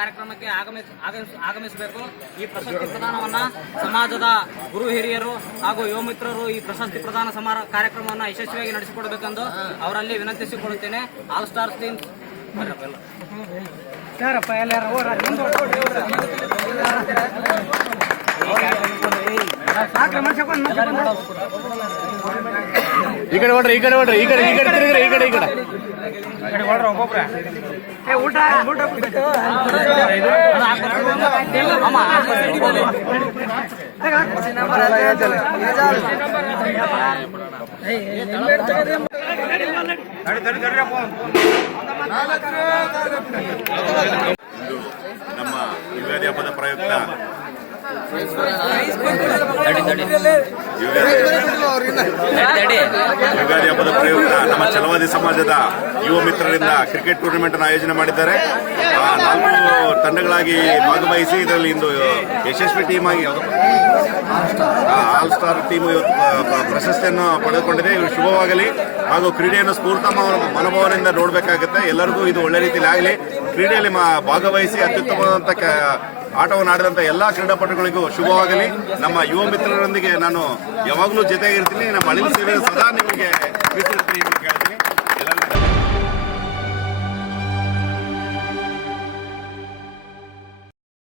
ಆಗಮಿಸ ಆಗಮಿಸ- ಆಗಮಿಸಬೇಕು. ಈ ಪ್ರಶಸ್ತಿ ಪ್ರದಾನವನ್ನ ಸಮಾಜದ ಗುರು ಹಿರಿಯರು ಹಾಗೂ ಯುವ ಮಿತ್ರರು ಈ ಪ್ರಶಸ್ತಿ ಪ್ರದಾನ ಸಮಾರ ಕಾರ್ಯಕ್ರಮವನ್ನು ಯಶಸ್ವಿಯಾಗಿ ನಡೆಸಿಕೊಡಬೇಕೆಂದು ಅವರಲ್ಲಿ ವಿನಂತಿಸಿಕೊಳ್ಳುತ್ತೇನೆ. ಆಲ್ ಸ್ಟಾರ್ ಟೀಮ್ ಯಾರಪ್ಪ ಎಲ್ಲಾರ ಈ ಕಡೆ ಹೊಡ್ರಿ ಈ ಕಡೆ ಹೊಡ್ರಿ ಈ ಕಡೆ ಈ ಕಡೆ ತಿರುಗ್ರಿ ಈ ಕಡೆ ಈ ಕಡೆ. ಊಟ ಊಟ ಬಿಟ್ಟು ನಮ್ಮ ಯುಗಾದಿ ಹಬ್ಬದ ಪ್ರಯುಕ್ತ ಯುಗಾದಿ ಹಬ್ಬದ ಪ್ರಯುಕ್ತ ನಮ್ಮ ಚಲವಾದಿ ಸಮಾಜದ ಯುವ ಮಿತ್ರರಿಂದ ಕ್ರಿಕೆಟ್ ಟೂರ್ನಮೆಂಟ್ ಅನ್ನು ಆಯೋಜನೆ ಮಾಡಿದ್ದಾರೆ. ನಾಲ್ಕು ತಂಡಗಳಾಗಿ ಭಾಗವಹಿಸಿ ಇದರಲ್ಲಿ ಇಂದು ಯಶಸ್ವಿ ಟೀಮ್ ಆಗಿ ಆಲ್ ಸ್ಟಾರ್ ಟೀಮ್ ಪ್ರಶಸ್ತಿಯನ್ನು ಪಡೆದುಕೊಂಡಿದೆ. ಇವರು ಶುಭವಾಗಲಿ. ಹಾಗೂ ಕ್ರೀಡೆಯನ್ನು ಸ್ಫೂರ್ತ ಮನೋಭಾವನೆಯಿಂದ ನೋಡಬೇಕಾಗುತ್ತೆ. ಎಲ್ಲರಿಗೂ ಇದು ಒಳ್ಳೆ ರೀತಿಯಲ್ಲಿ ಆಗಲಿ. ಕ್ರೀಡೆಯಲ್ಲಿ ಭಾಗವಹಿಸಿ ಅತ್ಯುತ್ತಮವಾದಂಥ ಆಟವನ್ನು ಆಡಿದಂಥ ಎಲ್ಲ ಕ್ರೀಡಾಪಟುಗಳಿಗೂ ಶುಭವಾಗಲಿ. ನಮ್ಮ ಯುವ ಮಿತ್ರರೊಂದಿಗೆ ನಾನು ಯಾವಾಗಲೂ ಜೊತೆಗಿರ್ತೀನಿ ನಮ್ಮ ಅಳಿಲು ಸೇವೆ ಸದಾ ನಿಮಗೆ